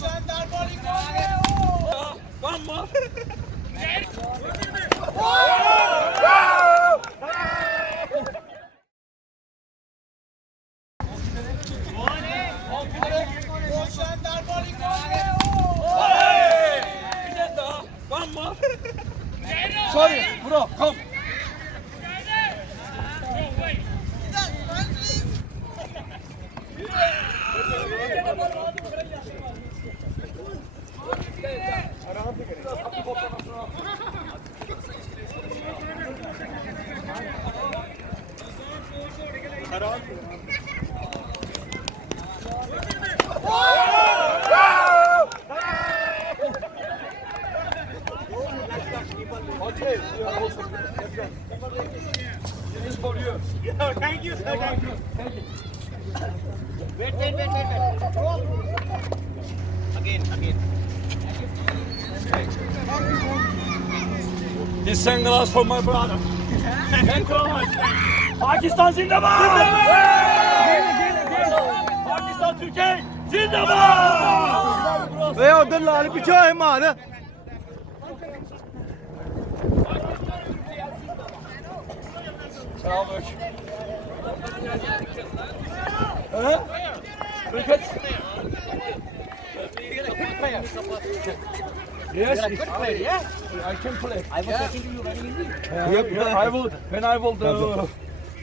One more. One more. Sorry, bro, come. Okay, this is for you. Yeah, thank you, sir. Thank you. Wait. Again. This sunglass for my brother. Thank you very much. Pakistan zindabad! Pakistan Türkiye zindabad! Ve uधर लाल पीछे है मार Selamünaleyküm. Cricket. Yes, Good player, yeah? I can play. I was talking to you very easy. Yep, I will. When I will do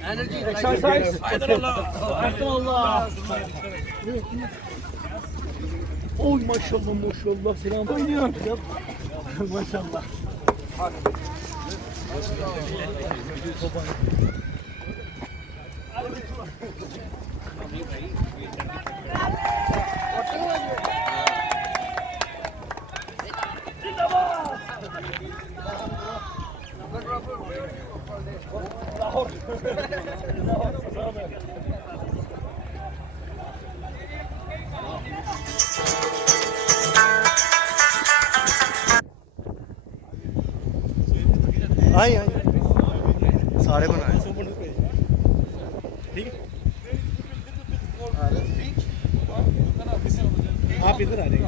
Energy. exercise. Ertugrul. Oy maşallah selam. Oynuyor. Maşallah. आई सारे बनाए ठीक है आप इधर आ जाइए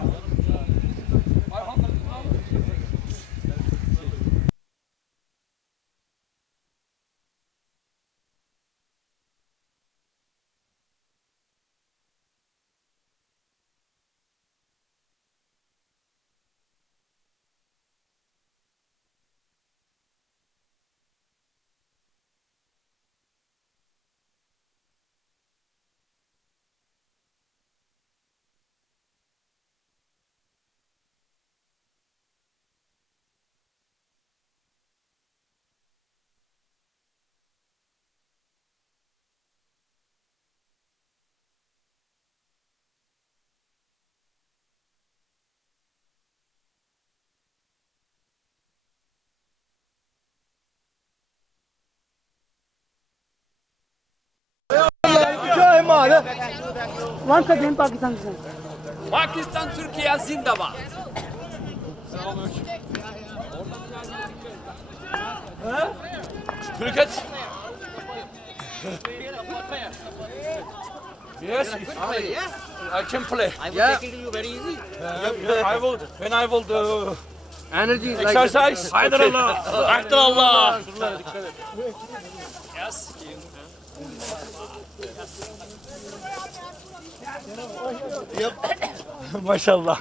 वन का दिन पाकिस्तान से Pakistan Türkiye zindabad. Cricket. Yes, I can play. I was talking to you very easy. I will. When I will do Energy. exercise. Ertugrul. Yes. Maşallah.